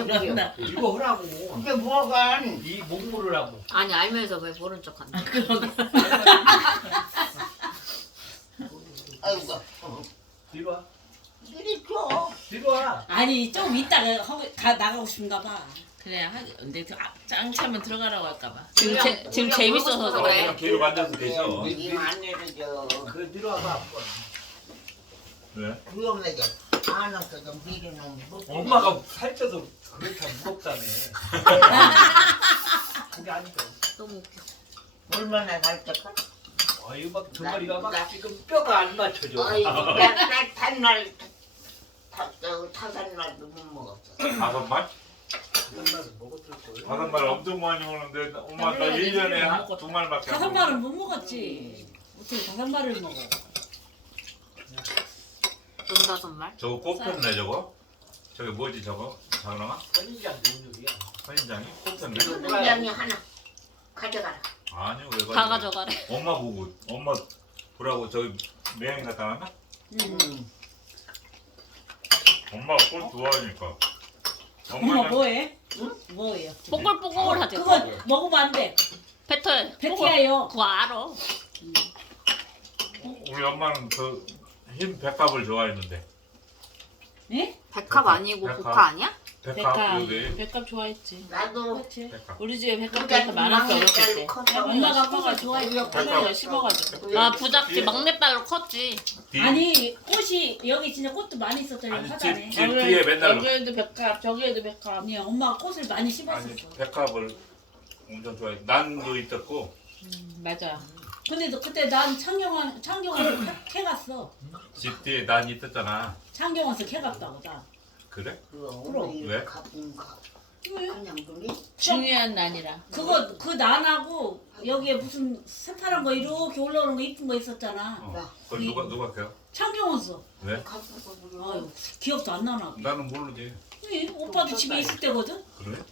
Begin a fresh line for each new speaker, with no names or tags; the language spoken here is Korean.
그런다.
이거 하라고.
그게 뭐가
이 목물을 하고.
아니 알면서 왜 모른 척한다.
아이고
뒤로 와.
이리 줘.
뒤로 와.
아니 좀 이따가 나가고 싶은가 봐.
그래 근데 짱 차면 들어가라고 할까봐.
지금 재밌어서 그래.
그냥 뒤로 만져도 되죠.
이안 내려줘.
그 뒤로 와봐.
왜?
위험하게 안 왔거든 미리는 못.
엄마가 살쪄서 그렇게 무겁다네. 그게 아니죠.
너무 웃겨.
얼마나 살쪘어?
아유 막 등머리가 막 지금 뼈가 안 맞춰져.
아이고 나 탄날 타산날도 못 먹었어.
5말?
엄마도 먹었을 거예요.
5말 엄청 많이 먹는데 엄마 나 1년에 2말밖에 안
5마리는 못 먹었지. 어떻게 5마리를 먹어?
15말?
저거 꼽혔네 저거? 저게 뭐지 저거? 장롱아?
선인장 능력이야.
선인장이? 꼽혔네?
분장이 하나 가져가라.
아니요 왜
다 가져가래.
엄마 보고 엄마 보라고 저기 매양이 갔다 왔나? 엄마가 꽃 좋아하니까
엄마 뭐해? 뭐예요?
뽀글뽀글하지.
그거 먹으면 안 돼.
뱉어요.
배티야요.
그거 알아.
우리 엄마는 그 흰 백합을 좋아했는데
예?
백합 아니고
백합.
복화 아니야?
백합 여기
백합 좋아했지.
나도
그렇지.
백합
우리 집에 백합
그러니까
되게 많았어 어렸을 때.
엄마가 꽃을 좋아했어.
할머니가 심어가지고.
아 부잣집 막내딸로 컸지.
뒤
아니 꽃이 여기 진짜 꽃도 많이 있었잖아
아니,
화단에.
집 뒤에 맨날
여기에도 백합 저기에도 백합.
아니 엄마가 꽃을 많이
아니
심었었어.
백합을 엄청 좋아해 난도 있었고
맞아.
근데도 그때 난 창경원에서 캐 갔어.
집 뒤에 난 있었잖아
창경원에서 캐 갔다고 나.
그래?
그럼
왜?
가본가
왜요?
그냥 그니
중요한 난이라.
그거 그 난하고 여기에 무슨 새파란 거 이렇게 올라오는 거 이쁜 거 있었잖아.
그걸 누가 켜요?
창경원서.
왜?
가보고
아유 기억도 안 나나.
나는 모르지
왜? 오빠도 집에 있을 때거든.
그래?